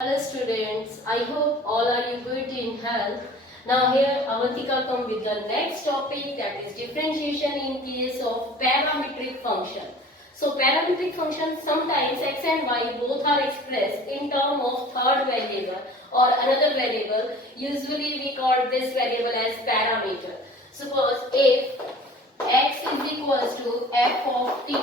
Hello students, I hope all are you good in health. Now here Avantika come with the next topic, that is differentiation in case of parametric function. So parametric function, sometimes x and y both are expressed in term of third variable or another variable. Usually we call this variable as parameter. Suppose if x is equals to f of t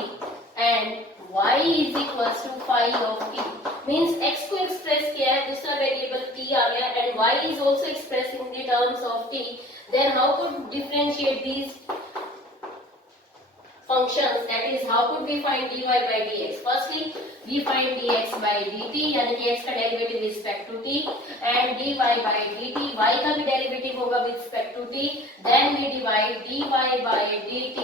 and y is equals to phi of t, means x को express किया है, दूसरा variable t आ गया and y is also expressed in the terms of t, then how could differentiate these functions, that is how could we find dy by dx? Firstly we find dx by dt, यानी कि x का derivative with respect to t, and dy by dt, y का भी derivative होगा with respect to t, then we divide dy by dt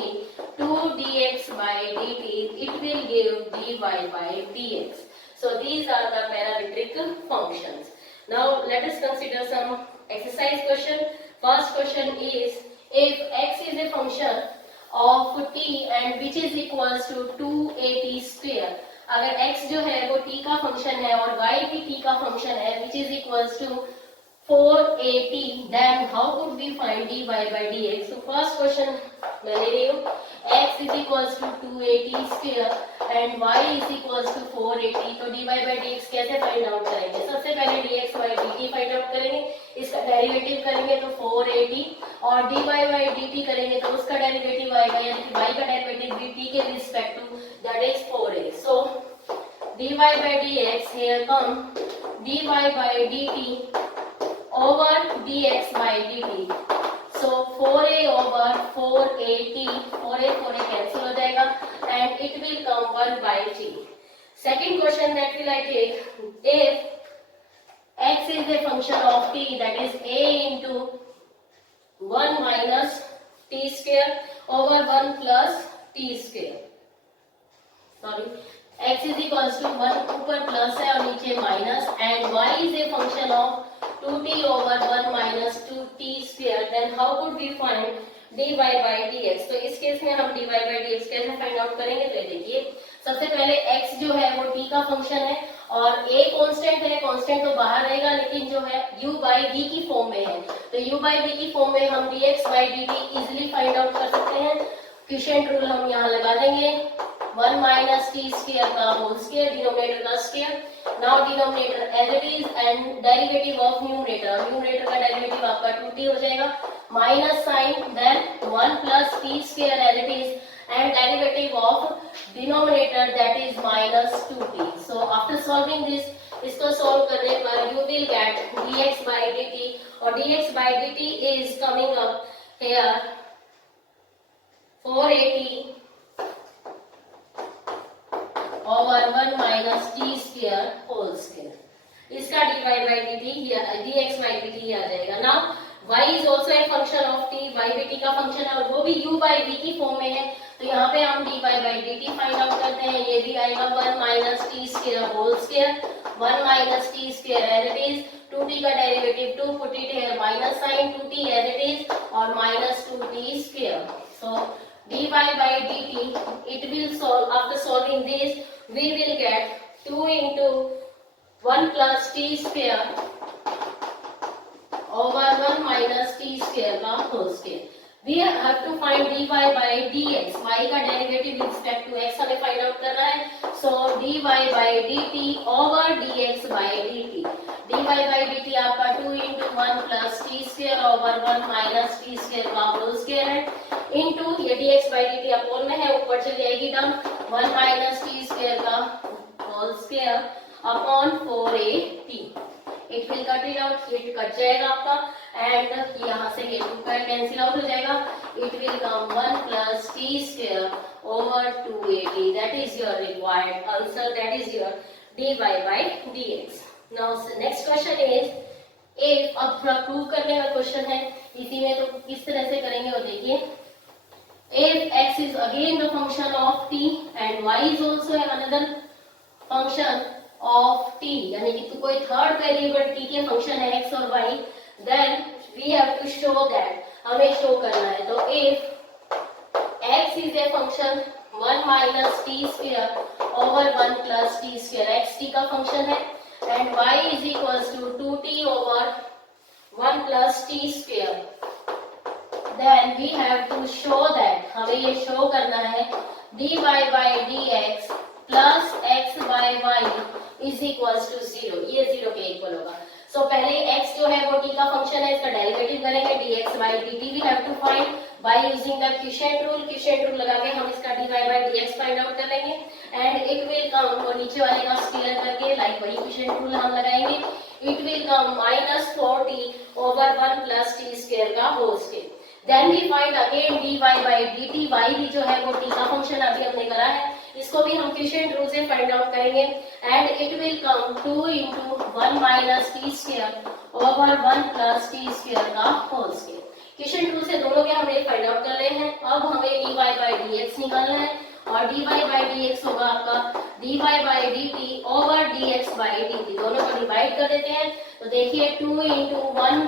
to dx by dt, it will give dy by dx. So these are the parametric functions. Now let us consider some exercise question. First question is, if x is a function of t and which is equals to 2at square, अगर x जो है वो t का function है और y भी t का function है which is equals to 4at, then how could we find dy by dx? So first question मैं ले रही हूँ, x is equals to 2at square and y is equals to 4at, तो dy by dx कैसे find out करेंगे? सबसे पहले dx by dt find out करेंगे, इसका डेरिवेटिव करेंगे तो 4at और dy by dt करेंगे तो उसका डेरिवेटिव आएगा, यानी कि y का डेरिवेटिव dt के respect to, that is 4a. So dy by dx here come dy by dt over dx by dt. So 4a over 4at, 4a cancel हो जाएगा and it will come 1 by t. Second question that will I take, if x is a function of t, that is a into 1 minus t square over 1 plus t square. Sorry, x is equals to 1 ऊपर plus है और नीचे minus, and y is a function of 2t over 1 minus 2t square, then how could we find dy by dx? तो इस case में हम dy by dx कैसे find out करेंगे? तो देखिए सबसे पहले x जो है वो t का फंक्शन है और a कांस्टेंट है, कांस्टेंट तो बाहर रहेगा लेकिन जो है u by v की फॉर्म में है, तो u by v की फॉर्म में हम dx by dt easily find out कर सकते हैं. क्वोशिएंट रूल हम यहाँ लगा देंगे, 1 minus t square का whole square, denominator का square. Now denominator as it is and derivative of numerator, numerator का derivative आपका 2t हो जाएगा, minus sign then 1 plus t square as it is and derivative of denominator, that is minus 2t. So after solving this, इसको solve करने पर you will get dx by dt और dx by dt is coming up here 480 over 1 minus t square whole square. इसका dy by dt dx by dt आ जाएगा. Now y is also a function of t, y भी t का function है और वो भी u by v की form में है, तो यहाँ पे हम dy by dt find out करते हैं. ये भी आएगा 1 minus t square whole square, 1 minus t square as it is, 2t का derivative 2, put it here minus sign 2t as it is और minus 2t square. So dy by dt, it will solve, after solving this we will get 2 into 1 plus t square over 1 minus t square का whole square. We have to find dy by dx, y का derivative with respect to x हमें find out करना है. So dy by dt over dx by dt, dy by dt आपका 2 into 1 plus t square over 1 minus t square का whole square है, into ये dx by dt upon में है, ऊपर चली आएगी टर्म 1 minus t square का whole square upon 4at. It will cut it out, it cut जाएगा आपका and यहाँ से ये 2 का कैंसिल आउट हो जाएगा. It will come 1 plus t square over 2at. That is your required answer, that is your dy by dx. Now next question is, if अब थोड़ा प्रूव करने का क्वेश्चन है इसी में, तो किस तरह से करेंगे वो देखिए. If x is again the function of t and y is also another function of t, यानी कि तो कोई थर्ड वेरिएबल t के फंक्शन है x और y, then we have to show that, हमें शो करना है. तो if x is a function 1 minus t square over 1 plus t square, x t का फंक्शन है and y is equals to 2t over 1 plus t square. Then we have to show that, हमें ये show करना है dy by dx plus x by y is equals to 0. ये 0 के equal होगा. So पहले x जो है वो t का फंक्शन है, इसका डेरिवेटिव करेंगे dx by dt. We have to find by using the quotient rule. quotient rule लगा के हम इसका dy by dx find out कर लेंगे and it will come, और नीचे वाले का स्केलर करके लाइक वही quotient rule हम लगाएंगे. It will come minus 4t over 1 plus t square का whole square. Then we find again dy by dt. y भी जो है वो t का फंक्शन अभी हमने करा है, इसको भी हम क्वेश्चन रूल से फाइंड आउट करेंगे and it will come 2 into 1 minus t square over 1 plus t square का होल स्क्वायर. क्वेश्चन रूल से दोनों के हमने फाइंड आउट कर लिए हैं. अब हमें dy by dx निकालना है और dy by dx होगा आपका dy by dt over dx by dt. दोनों को डिवाइड कर देते हैं तो देखिए 2 into 1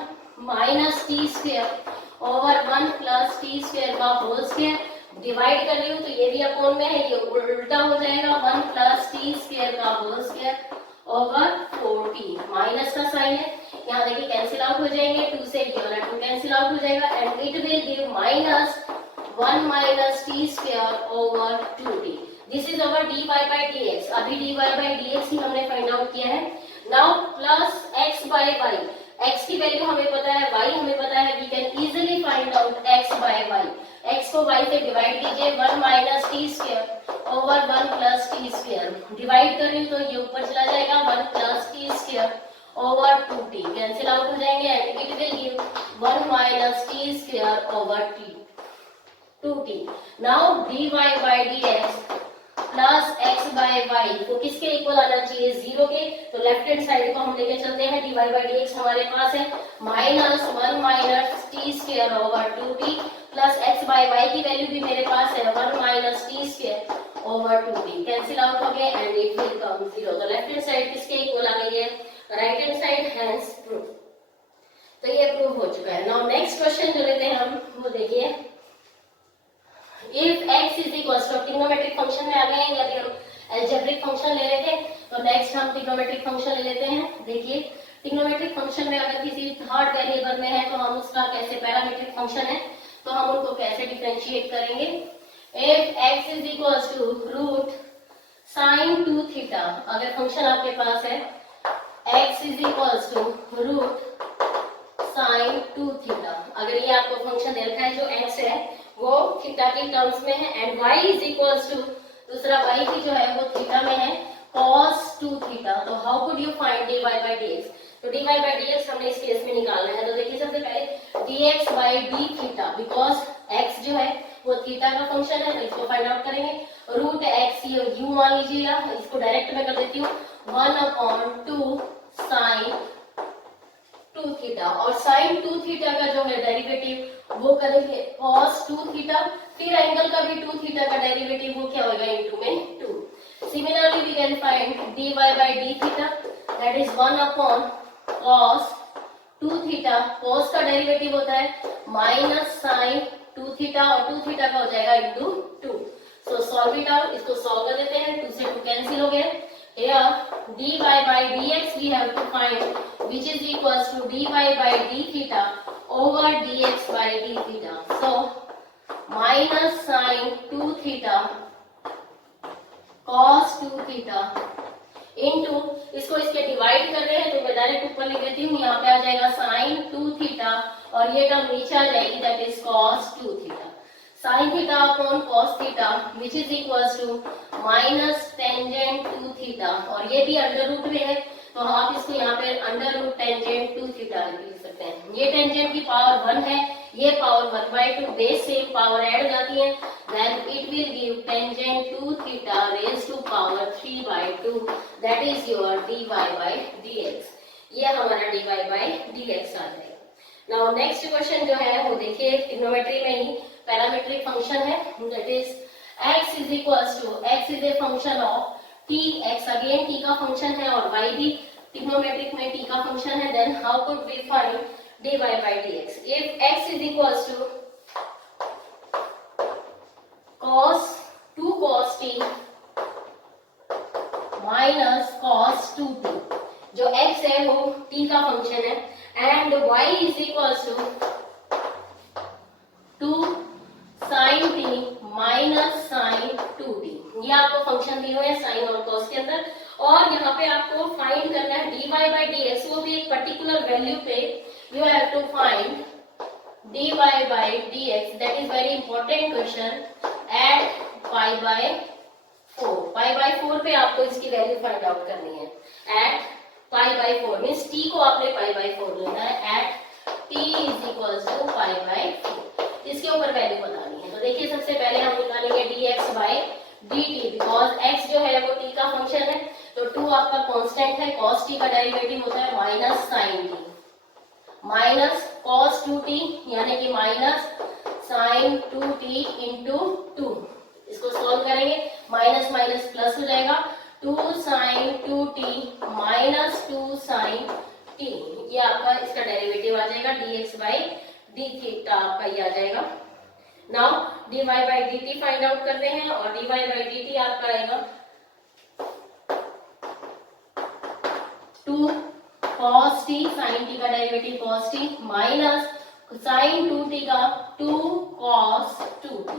minus t square over 1 plus t square का होल स्क्वायर. डिवाइड कर रही हूँ तो ये भी अपॉन में है, ये उल्टा हो जाएगा 1 plus t square का whole square over 4t. Minus का साइन है, यहाँ देखिए कैंसिल आउट हो जाएंगे, 2 से ये वाला 2 कैंसिल आउट हो जाएगा and it will give minus 1 minus t square over 2t. This is our dy by dx. अभी dy by dx ही हमने फाइंड आउट किया है. Now plus x by y. x की वैल्यू हमें पता है, y हमें पता है, we can easily find out x by y. x को y से डिवाइड कीजिए 1 minus t square over 1 plus t square. Divide कर रही हूँ तो ये ऊपर चला जाएगा 1 plus t square over 2t. Cancel out हो जाएंगे and it will give 1 minus t square over 2t. Now dy by dx plus x by y तो किसके इक्वल आना चाहिए, 0 के. तो लेफ्ट हैंड साइड को हम लेके चलते हैं. dy by dx हमारे पास है minus 1 minus t square over 2t plus x by y की वैल्यू भी मेरे पास है 1 minus t square over 2t. Cancel out हो गए एंड इट विल कम 0. तो लेफ्ट हैंड साइड किसके इक्वल आ गई है, right hand side. Hence prove. तो ये प्रूव हो चुका है. नाउ नेक्स्ट क्वेश्चन जो लेते हैं हम वो देखिए. If x is equal to trigonometric function में आ गए हैं, यदि हम अलजेब्रिक फंक्शन ले लेते तो नेक्स्ट हम ट्रिग्नोमेट्रिक फंक्शन ले लेते हैं. देखिए ट्रिग्नोमेट्रिक फंक्शन में अगर किसी थर्ड वेरिएबल में है तो हम उसका कैसे, पैरामीट्रिक फंक्शन है तो हम उनको कैसे डिफरेंशिएट करेंगे. If x is equal to root sine 2 theta, अगर फंक्शन आपके पास है x is equal to root sine 2 theta, अगर ये आपको फंक्शन दे रखा है जो x है वो थीटा के टर्म्स में है and y is equals to, दूसरा y की जो है वो थीटा में है cos 2 थीटा. तो how could you find dy by dx. तो dy by dx हमने इस केस में निकालना है. तो देखिए सबसे पहले dx by d theta, because x जो है वो थीटा का फंक्शन है तो इसको फाइंड आउट करेंगे. रूट x ये u मान लीजिएगा, इसको डायरेक्ट में कर देती हूँ 1/2 साइन 2 थीटा और साइन 2 थीटा का जो है डेरिवेटिव वो करेंगे cos 2 थीटा. फिर एंगल का भी 2 थीटा का डेरिवेटिव वो क्या होगा, इनटू में 2. Similarly we can find dy by d theta, that is 1/cos 2 theta. cos का डेरिवेटिव होता है माइनस साइन 2 थीटा और 2 थीटा का हो जाएगा into 2. So solve it out. इसको सॉल्व कर देते हैं. 2 से 2 कैंसिल हो गए. Here dy by dx we have to find, which is equals to dy by d theta over dx by d theta. So minus sin 2 theta cos 2 theta into, इसको इसके divide कर रहे हैं तो मैं डायरेक्ट ऊपर लिख देती हूँ. यहाँ पे आ जाएगा sin 2 थीटा और ये टर्म नीचे आ जाएगी, that is cos 2 theta. sin theta upon cos theta which is equals to minus tangent 2 theta और ये भी अंडर रूट में है तो आप इसको यहाँ पे अंडर रूट टेंजेंट 2 थीटा लिख सकते हैं. ये टेंजेंट की पावर 1 है, ये पावर 1/2, बेस से पावर ऐड हो जाती है, then it will give tangent 2 theta raise to power 3/2, that is your dy by dx. ये हमारा dy by dx आ जाएगा. नाउ नेक्स्ट क्वेश्चन जो है वो देखिए ट्रिग्नोमेट्री में ही पैरामीट्रिक फंक्शन है, that is x is equals to, x is a function of t, x again t का फंक्शन है और y भी ट्रिग्नोमेट्रिक में t का फंक्शन है. Then how could we find dy by dx. If x is equals to cos 2 cos t minus cos 2t, जो x है वो t का फंक्शन है, and y is equal to sine t minus sine 2t। ये आपको function दिए हुए हैं साइन और कॉस के अंदर, और यहाँ पे आपको फाइंड करना है dy बाई dx, वो भी एक पर्टिकुलर वैल्यू पे you have to find dy by dx, that is very important question at pi by 4। pi by 4 पे आपको इसकी वैल्यू फाइंड आउट करनी है। at pi by 4 means t को आपने pi by 4 लेना है। at t is equals to pi by 4 इसके ऊपर वैल्यू बतानी है। तो देखिए सबसे पहले हम निकालेंगे dx by dt, because x जो है वो t का फंक्शन है, तो 2 आपका कांस्टेंट है, cos t का डेरिवेटिव होता है minus sine t minus cos 2t यानी कि माइनस साइन 2t इंटू 2। इसको सॉल्व करेंगे, माइनस माइनस प्लस हो जाएगा, 2 sign 2t minus 2 sine t। ये आपका इसका डेरिवेटिव आ जाएगा dx बाई डी थीटा आपका ये आ जाएगा। Now dy by dt find out करते हैं, और dy बाई dt आपका आएगा 2 cos t, sin t का derivative cos t minus sin 2t का 2 cos 2t,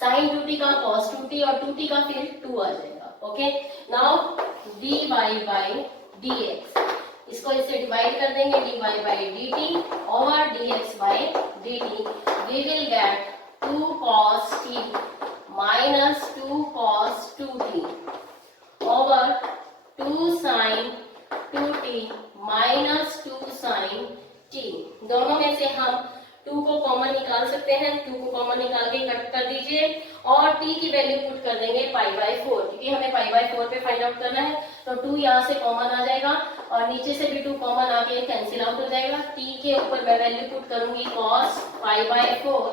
sin 2t का cos 2t और 2t का फिर 2 आ जाएगा। Okay, now dy by dx, इसको इससे डिवाइड कर देंगे, dy by dt over dx by dt, we will get 2 cos t minus 2 cos 2t over 2 sin 2t minus 2 sine t। दोनों में से हम 2 को कॉमन निकाल सकते हैं, 2 को कॉमन निकाल के कट कर दीजिए और t की वैल्यू पुट कर देंगे पाई बाय 4, क्योंकि हमें पाई बाय 4 पे फाइंड आउट करना है। तो 2 यहाँ से कॉमन आ जाएगा और नीचे से भी 2 कॉमन आके कैंसिल आउट हो जाएगा। t के ऊपर मैं वैल्यू पुट करूंगी cos pi by 4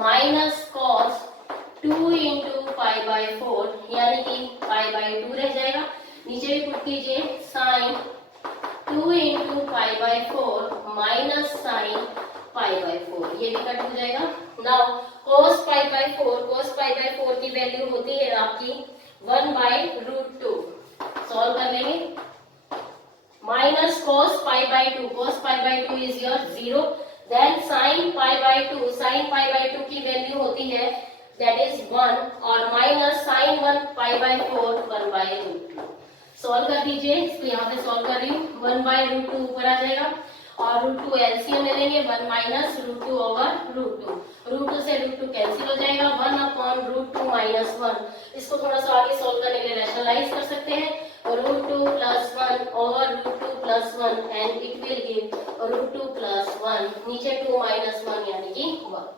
minus cos 2 into pi by 4 यानी कि पाई बाय 2 रह जाएगा। नीचे भी पुट कीजिए sine 2 into pi by 4 minus sine pi by 4, ये भी कट हो जाएगा। नाउ cos पाई बाय 4 की वैल्यू होती है आपकी 1 बाय रूट 2, सॉल्व कर लेंगे। Minus cos pi by 2 is your 0, then sin pi by 2 की वैल्यू होती है दैट इज 1, और minus sin 1 pi by 4 1 by root 2। Solve कर दीजिए, इसको यहाँ पे सॉल्व कर रही हूँ, 1 बाय रूट 2 ऊपर आ जाएगा और रूट 2 एलसीएम ले लेंगे, 1 minus root 2 over root 2, root 2 से रूट 2 कैंसिल हो जाएगा, 1 अपॉन रूट 2 माइनस 1। इसको थोड़ा सा आगे सॉल्व करने के लिए रैशनलाइज कर सकते हैं, root 2 plus 1 over root 2 plus 1 and it will give root 2 plus 1, नीचे 2 माइनस 1 यानी कि 1।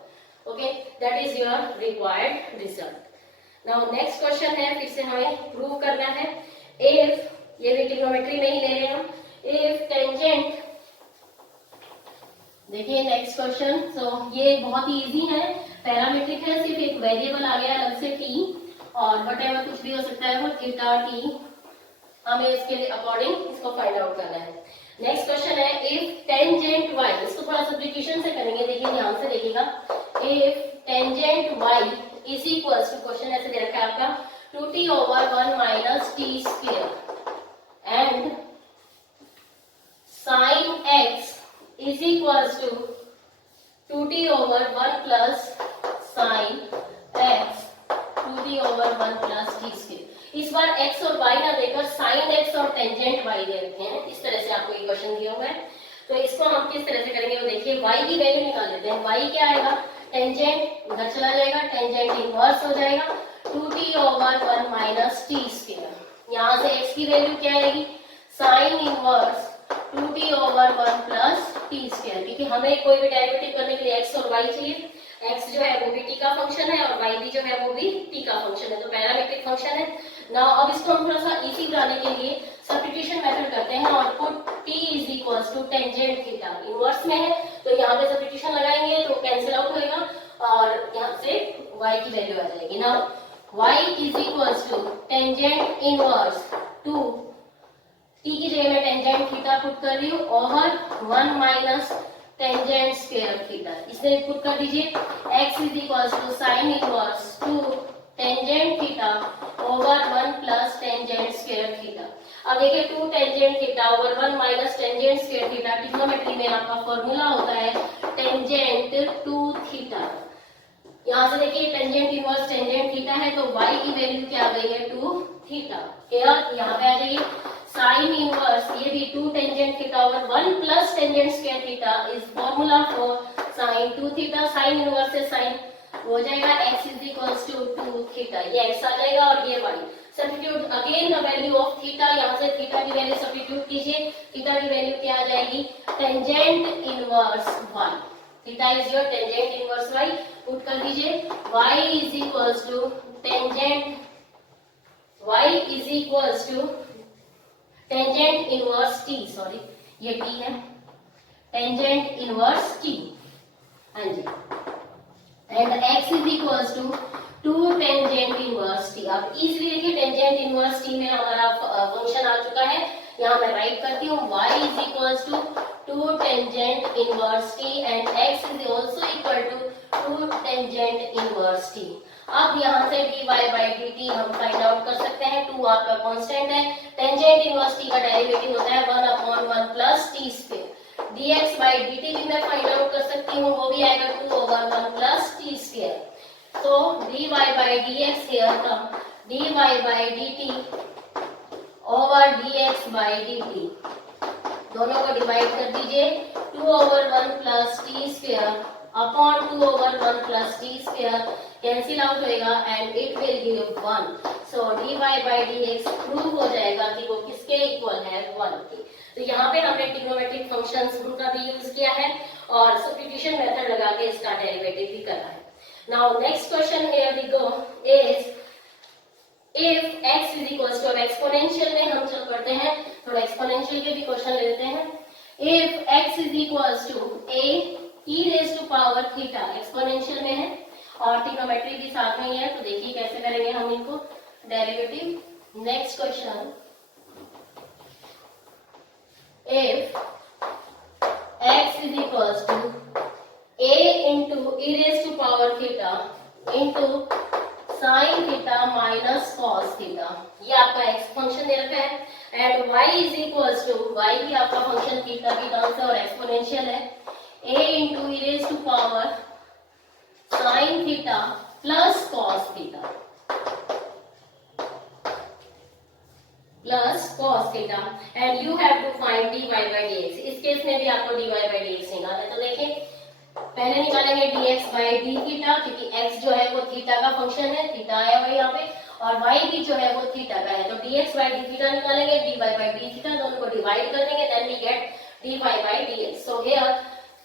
Okay, that is your required result. Now next question है, फिर से हमें प्रूव करना है if, ये भी ट्रिग्नोमेट्री में ही ले रहे हैं हम, if टेंजेंट, देखिए नेक्स्ट क्वेश्चन। सो ये बहुत ही इजी है, पैरामीट्रिक है, सिर्फ एक वेरिएबल आ गया अलग से t, और वटेवर कुछ भी हो सकता है वो थीटा t, हमें इसके लिए अकॉर्डिंग इसको फाइंड आउट करना है। नेक्स्ट क्वेश्चन है if टेंजेंट y, इसको थोड़ा सब्स्टिट्यूशन से करेंगे, देखिए ध्यान से देखिएगा। if tangent y is equals to, question ऐसे दे रखा है आपका 2t over 1 minus t square and sin x is equals to 2t over 1 plus sin x 2t over 1 plus t square। इस बार x और y ना देकर sin x और टेंजेंट y दे रखे हैं, इस तरह से आपको ये क्वेश्चन दिया हुआ है। तो इसको हम किस तरह से करेंगे वो देखिए, y की वैल्यू निकाल लेते हैं। y क्या आएगा, टेंजेंट इधर चला जाएगा, टेंजेंट इनवर्स हो जाएगा 2t over 1 minus T square. यहाँ से x की वैल्यू क्या आएगी, sine inverse 2t over 1 plus t square, क्योंकि हमें कोई भी डेरिवेटिव करने के लिए x और y चाहिए। x जो है वो भी t का फंक्शन है और y भी जो है वो भी t का फंक्शन है, तो पैरामीट्रिक फंक्शन है। नाउ अब इसको हम थोड़ा सा इजी बनाने के लिए सब्स्टिट्यूशन मेथड करते हैं और put t is equals to tangent theta, inverse में है तो यहाँ पे सब्स्टिट्यूशन लगाएंगे तो कैंसिल आउट होएगा और यहाँ से y की वैल्यू आ जाएगी। Now y is equals to tangent inverse 2, t की जगह मैं टेंजेंट थीटा पुट कर रही हूँ, over 1 minus tangent square theta, इसे पुट कर दीजिए। x is equals to sine inverse 2 tangent theta over 1 plus tangent square theta. अब देखिए 2 tangent theta over 1 minus tangent square theta, trigonometry में आपका फॉर्मूला होता है टेंजेंट टू थीटा। यहाँ से देखिए टेंजेंट इनवर्स टेंजेंट थीटा है तो y की वैल्यू क्या आ गई है 2 थीटा। यहाँ पे आ जाइए साइन इनवर्स, ये भी 2 tangent theta over 1 plus tangent square theta is formula for sine 2 theta. Sine inverse से साइन हो जाएगा x is equals to 2 theta, ये x आ जाएगा और ये y। Substitute again the value of theta, यहाँ से थीटा की वैल्यू सब्स्टिट्यूट कीजिए, थीटा की वैल्यू क्या आ जाएगी tangent inverse y, theta is your tangent inverse y, put कर दीजिए y is equals to tangent, y is equals to tangent inverse t, sorry ये t है, टेंजेंट इनवर्स t, हाँ जी, and x is equals to 2 tangent inverse t। अब easily देखिए tangent inverse t में हमारा फंक्शन आ चुका है, यहाँ मैं राइट करती हूँ y is equals to 2 tangent inverse t and x is also equal to 2 tangent inverse t। अब यहाँ से dy by dt हम फाइंड आउट कर सकते हैं, 2 आपका कांस्टेंट है, टेंजेंट इनवर्स t का डेरिवेटिव होता है 1/1 plus t square, dx by dt भी मैं फाइंड आउट कर सकती हूँ, वो भी आएगा 2/1 plus t square. So dy by dx here come dy by dt over dx by dt, दोनों को डिवाइड कर दीजिए, 2/1 plus t square upon 2/1 plus t square cancel out होएगा and it will give 1। So dy by dx prove हो जाएगा कि वो किसके इक्वल है 1 के। तो यहाँ पे हमने ट्रिग्नोमेट्रिक फंक्शंस का भी यूज किया है और सब्स्टिट्यूशन मेथड लगा के इसका डेरिवेटिव भी करा है। Now next question here we go is if x is equals to, अब एक्सपोनेंशियल में हम चल पढ़ते हैं, थोड़ा एक्सपोनेंशियल के भी क्वेश्चन लेते हैं। If x is equals to a e raised to power theta, exponential में है और ट्रिग्नोमेट्री भी साथ में ही है, तो देखिए कैसे करेंगे हम इनको derivative. Next question, if x is equals to a into e raised to power theta into sin theta minus cos theta, ये आपका x फंक्शन दे रखा है and y is equals to, y भी आपका फंक्शन थीटा की terms है और exponential है, a into e raised to power sin theta plus cos theta plus cos theta and you have to find dy by dx। इस case में भी आपको dy by dx निकालना है, तो देखिए पहले निकालेंगे dx by d थीटा, क्योंकि x जो है वो थीटा का फंक्शन है, थीटा आया हुआ यहाँ पे, और y भी जो है वो थीटा का है, तो dx by d थीटा निकालेंगे, dy by d थीटा, दोनों को डिवाइड कर देंगे, then we get dy by dx। So here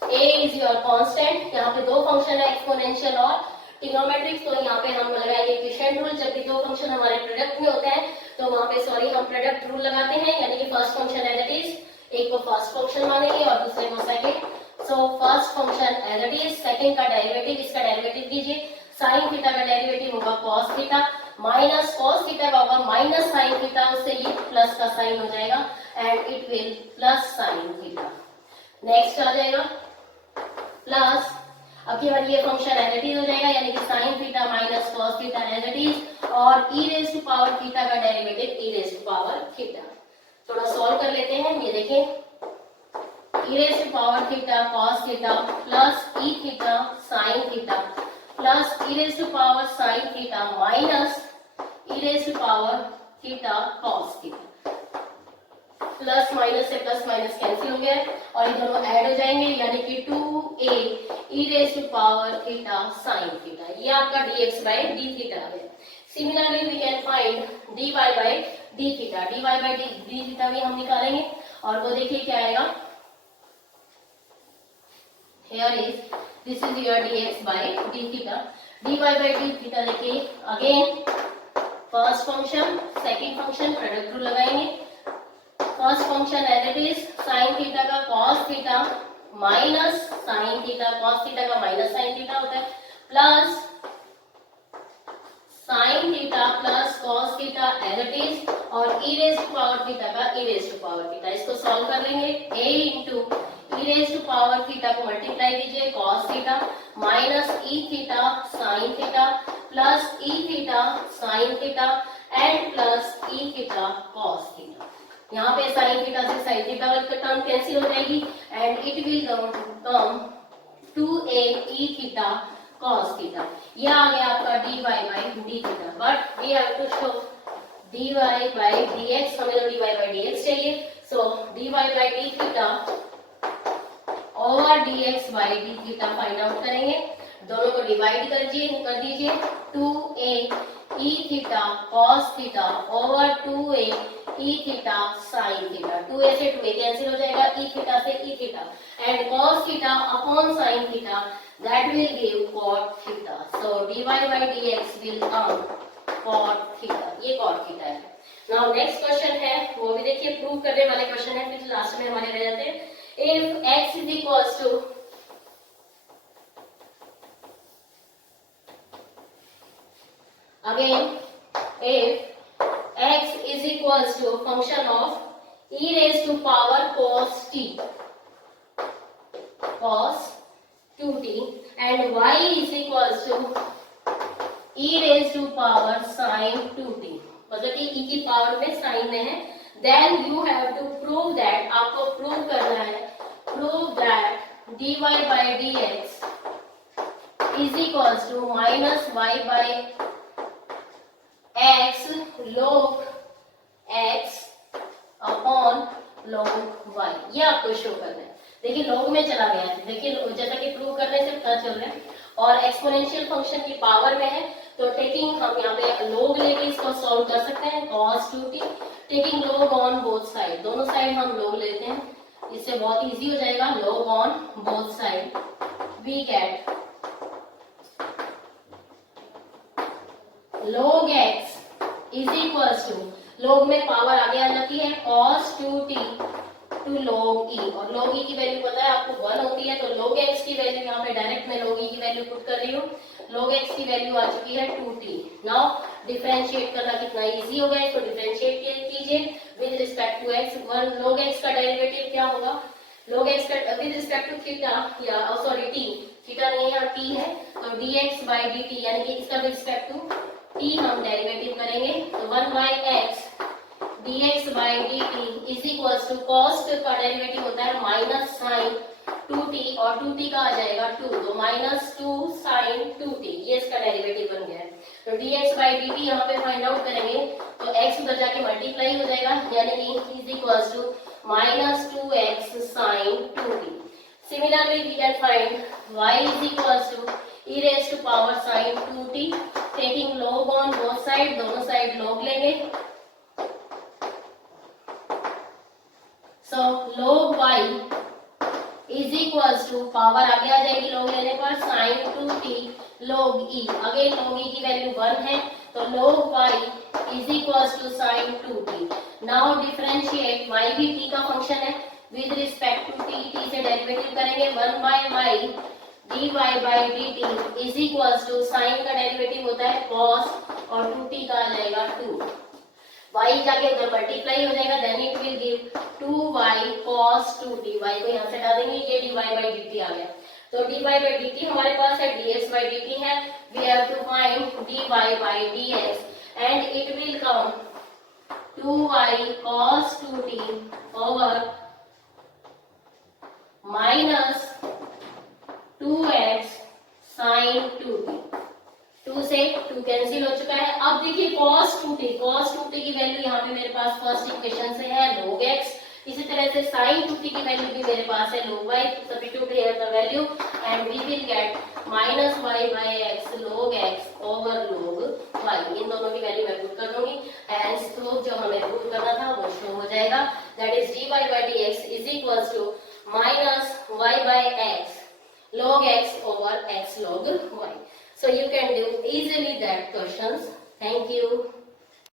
a is your constant, यहाँ पे दो फंक्शन है एक्सपोनेंशियल और ट्रिग्नोमेट्रिक, तो यहाँ पे हम लगाएंगे क्वोशिएंट रूल, जब भी दो फंक्शन हमारे प्रोडक्ट में होते हैं तो वहाँ पे सॉरी हम प्रोडक्ट रूल लगाते हैं, यानी कि first function as it is, एक को फर्स्ट फंक्शन मानेंगे और दूसरे को second. So first function as it is, second का डेरिवेटिव, इसका डेरिवेटिव कीजिए, साइन थीटा का डेरिवेटिव होगा cos theta minus cos theta का होगा माइनस साइन थीटा, उससे ये प्लस का साइन हो जाएगा and it will plus sine theta. Next आ जाएगा प्लस, अब की बार ये फंक्शन एज इट इज हो जाएगा, यानी कि sine theta minus cos theta as it is, और e raise to power theta का derivative e raise to power theta. थोड़ा सॉल्व कर लेते हैं, ये देखें e raise to power theta cos theta plus e theta sin theta plus e raise to power sin theta minus e raise to power theta cos theta, plus minus से plus minus cancel हो गया और ये दोनों add हो जाएंगे, यानी कि 2a e raise to power theta sin theta, ये आपका dx by d थीटा है। Similarly we can find dy by d theta, dy by d theta भी हम निकालेंगे और वो देखिए क्या आएगा, here is this is your dx by d theta, dy by d theta देखिए again first function second function product rule लगाएंगे, first function as it is sine theta का cos theta minus sine theta, cos theta का minus sine theta होता है, plus sine theta plus cos theta as it is, और e raise to power theta का e raise to power theta, इसको solve कर लेंगे, a into e raise to power theta को multiply कीजिए cos theta minus e theta sine theta plus e theta sine theta and plus e theta cos theta. Cancel हो जाएगी and it will come 2a e theta cos theta. यह आ गया आपका dy by d theta, but we have to show dy by dx, हमें तो dy by dx चाहिए, so dy by d theta over dx by d theta find out करेंगे। दोनों को डिवाइड कर दीजिए 2a e theta cos theta over 2a e theta sin theta. 2a से 2a cancel हो जाएगा, e थीटा से e theta, and cos theta upon sin theta, that will give cot theta. so dy by dx will come cot theta, ये cot theta है। Now next question है, वो भी देखिए प्रूव करने वाले क्वेश्चन है, फिर लास्ट में हमारे रह जाते हैं। if x is equals to again if x is equals to function of e raised to power cos t cos 2t and y is equals to e raised to power sin 2t, मतलब कि e की power में sign में है, then you have to prove that, आपको prove करना है, prove that dy by dx is equals to minus y by x log x upon log y, ये आपको शो करना है। देखिए log में चला गया है, देखिए जैसा कि प्रूव करने से पता चल रहा है, और एक्सपोनेंशियल फंक्शन की पावर में है, तो टेकिंग हम यहाँ पे log लेके इसको सॉल्व कर सकते हैं, cos 2t taking log on both side, दोनों साइड हम log लेते हैं, इससे बहुत इजी हो जाएगा, log on both side we get log x is equals to, log में पावर आगे आ जाती है cos 2t to log e, और log e की वैल्यू पता है आपको 1 होती है, तो log x की वैल्यू यहाँ पे डायरेक्ट मैं log e की वैल्यू पुट कर रही हूँ, log x की वैल्यू आ चुकी है 2t। नाउ डिफरेंशिएट करना कितना इजी हो गया, इसको डिफरेंशिएट कीजिए with respect to x। log x का डेरिवेटिव क्या होगा, log x का विद रिस्पेक्ट टू थीटा, या सॉरी t, थीटा नहीं है t है, तो dx by dt, यानी कि इसका विद रिस्पेक्ट टू t हम डेरिवेटिव करेंगे, तो 1 by x dx by dt is equals to cos का डेरिवेटिव होता है माइनस साइन 2t, और 2t का आ जाएगा 2, तो माइनस 2 साइन 2t, ये इसका डेरिवेटिव बन गया है। तो dx by dt यहाँ पे फाइंड आउट करेंगे, तो x उधर जाके मल्टीप्लाई हो जाएगा, यानी कि is equals to minus 2x sine 2t। Similarly we can find y is equals to e raised to power sin 2t taking log on both side, दोनों साइड log लेंगे, so log y is equals to power आगे आ जाएगी log लेने पर sin 2t log e, again log e की value 1 है, तो log y is equals to sin 2t। Now differentiate, y भी t का फंक्शन है, विद रिस्पेक्ट टू t से डेरिवेटिव करेंगे, 1 by y dy by dt is equals to sine का derivative होता है cos, और 2t का आ जाएगा 2, y जाके उधर मल्टीप्लाई हो जाएगा, then it will give 2y cos 2t, y को यहाँ से हटा देंगे, ये dy by dt आ गया, तो dy by dt हमारे पास है, dx by dt है, we have to find dy by dx and it will come 2y cos 2t over minus 2x sin 2t, 2 से 2 कैंसिल हो चुका है। अब देखिए cos 2t की वैल्यू यहाँ पे मेरे पास फर्स्ट इक्वेशन से है log x, इसी तरह से sin 2t की वैल्यू भी मेरे पास है log y, substitute here the value and we will get minus y by x log x over log y, इन दोनों की वैल्यू मैं पुट कर दूंगी, एंड प्रूफ जो हमें प्रूव करना था वो शो हो जाएगा, that is dy by dx is equals to minus y by x log x over x log y. So you can do easily that questions. Thank you.